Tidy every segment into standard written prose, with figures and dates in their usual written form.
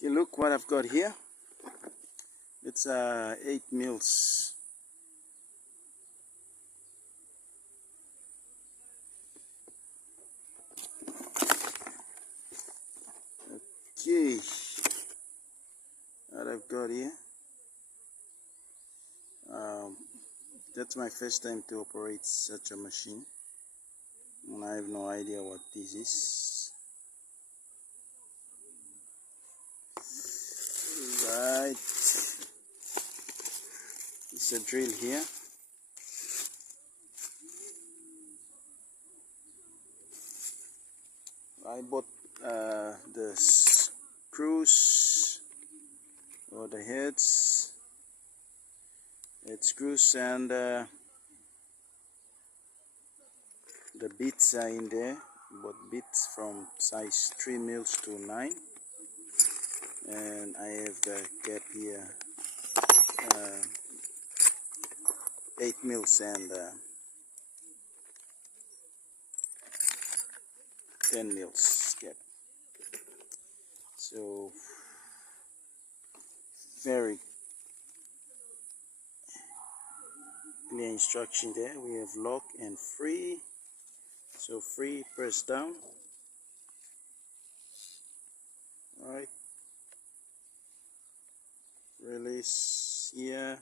Okay, look what I've got here. It's 8 mils. Okay, what I've got here. That's my first time to operate such a machine, and I have no idea what this is. Right, it's a drill here. I bought the screws or the heads. It's screws and the bits are in there. Bought bits from size 3 mils to 9, and I have the cap here 8 mils and 10 mils cap. So very clear instruction there. We have lock and free. So free, press down. Alright. Release here.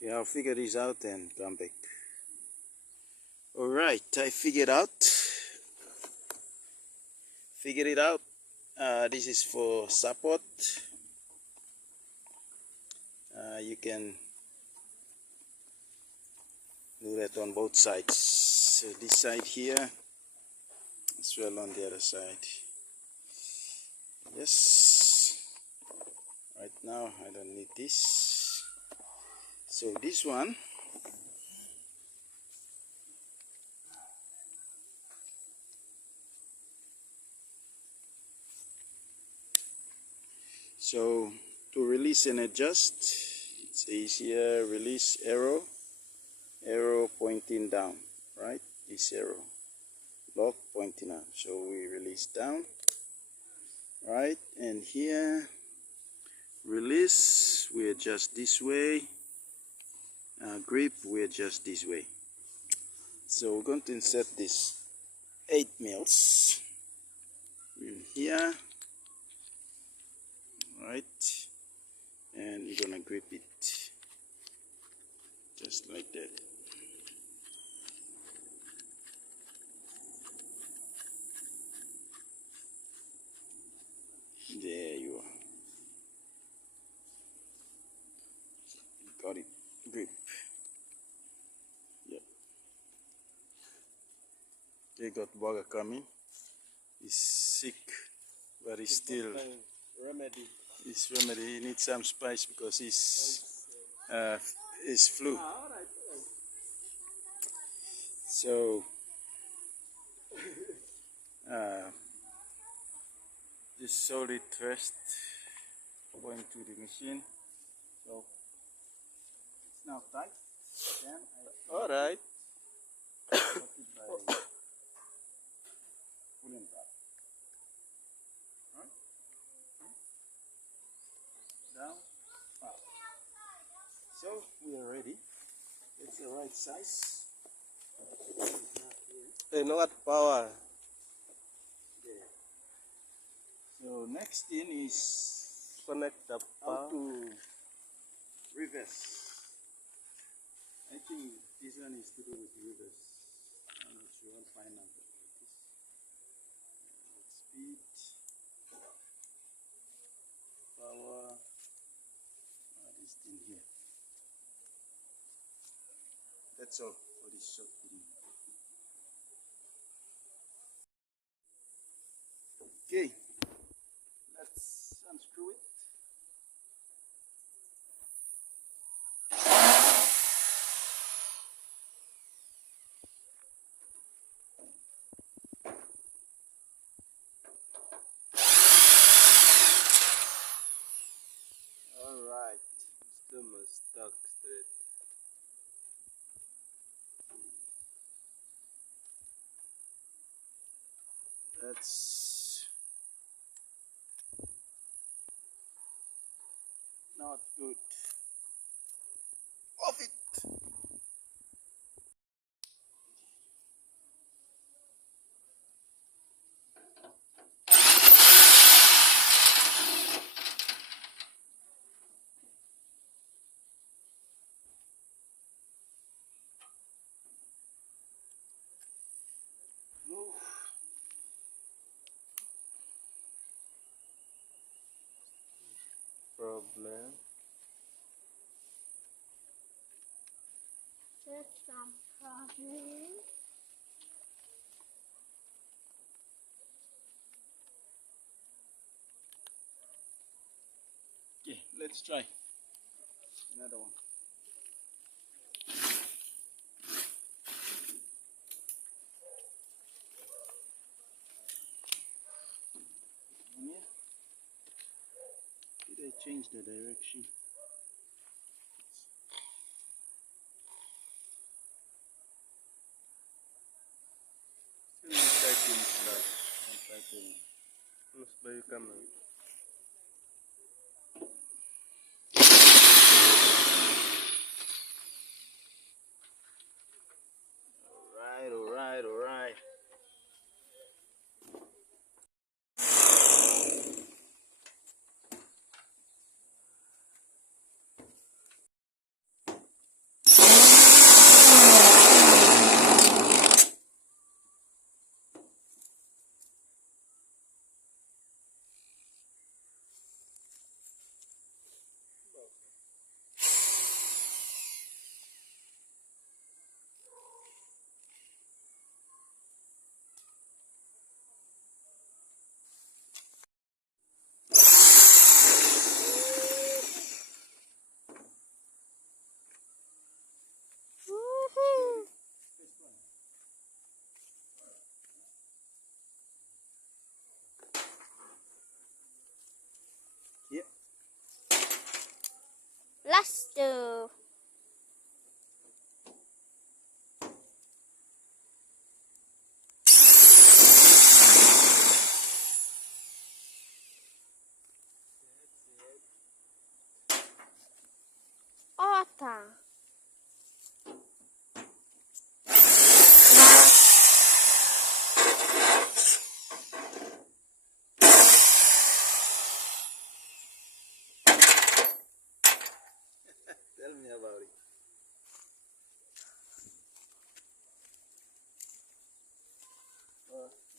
Okay, I'll figure this out and come back. Alright, I figured it out. This is for support. You can do that on both sides. So this side here as well on the other side. Yes. Right now I don't need this. So this one, so to release and adjust, it says here release arrow pointing down, right? This arrow, lock pointing up, so we release down, right? And here release, we adjust this way. Grip, we adjust this way. So we're going to insert this 8 mils in here, right? And we're gonna grip it just like that. There you are. Got it. Grip. Yep. They got bugger coming. He's sick, but he's still remedy. His remedy. He needs some spice because his flu. So just solid it first, going to the machine. So it's now tight. Then all right. Pulling back. Right. Down. Up. So we are ready. It's the right size. No what power. There. So next thing is Connect the how power. to reverse. I think this one is to do with reverse. I'm not sure. I'll find out what it is. Speed, power, this thing here. That's all for this short video. Okay, let's unscrew it. Alright. System is stuck straight. That's not good. Off it. Problem. There's some problem. Okay, let's try another one. One here. Did I change the direction? Sini typing lah. Typing. Terus bayu kami. Alright. Yep. Let's do. Otter. Tell me about it.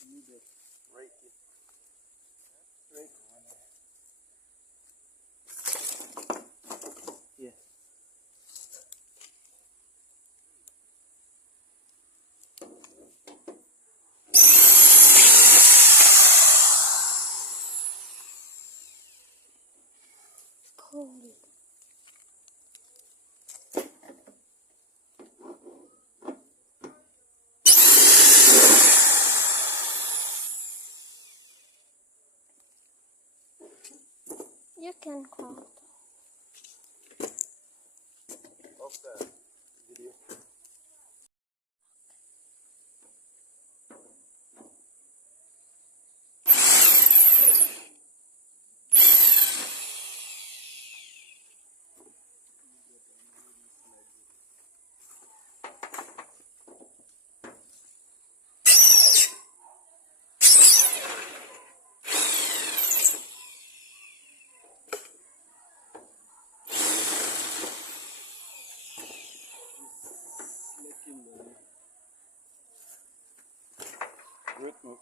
You need to rake it. Rake one. Yeah. Cool. You can count. Off the video. Good move.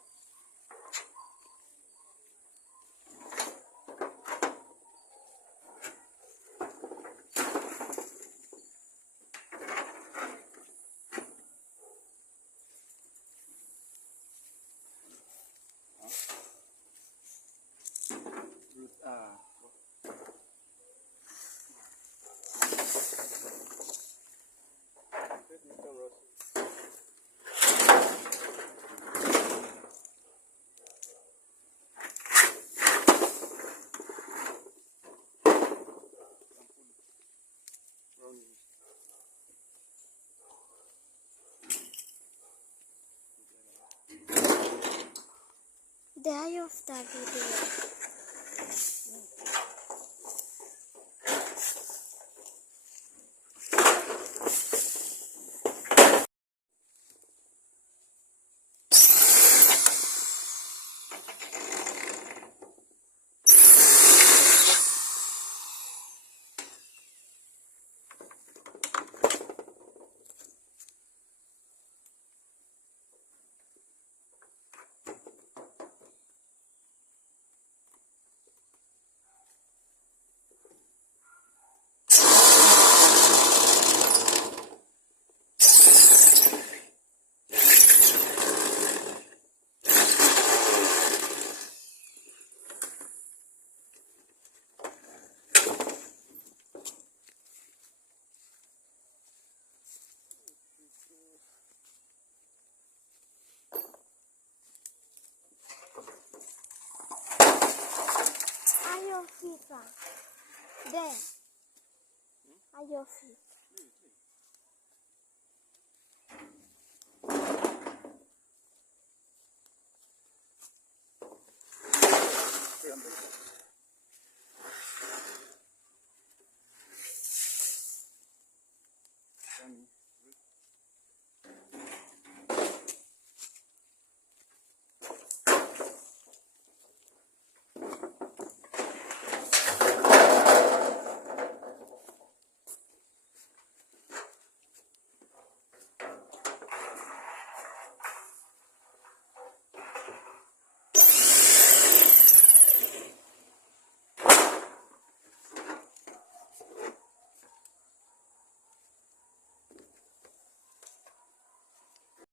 Good. die of the video. Are your feet, there? Are your feet?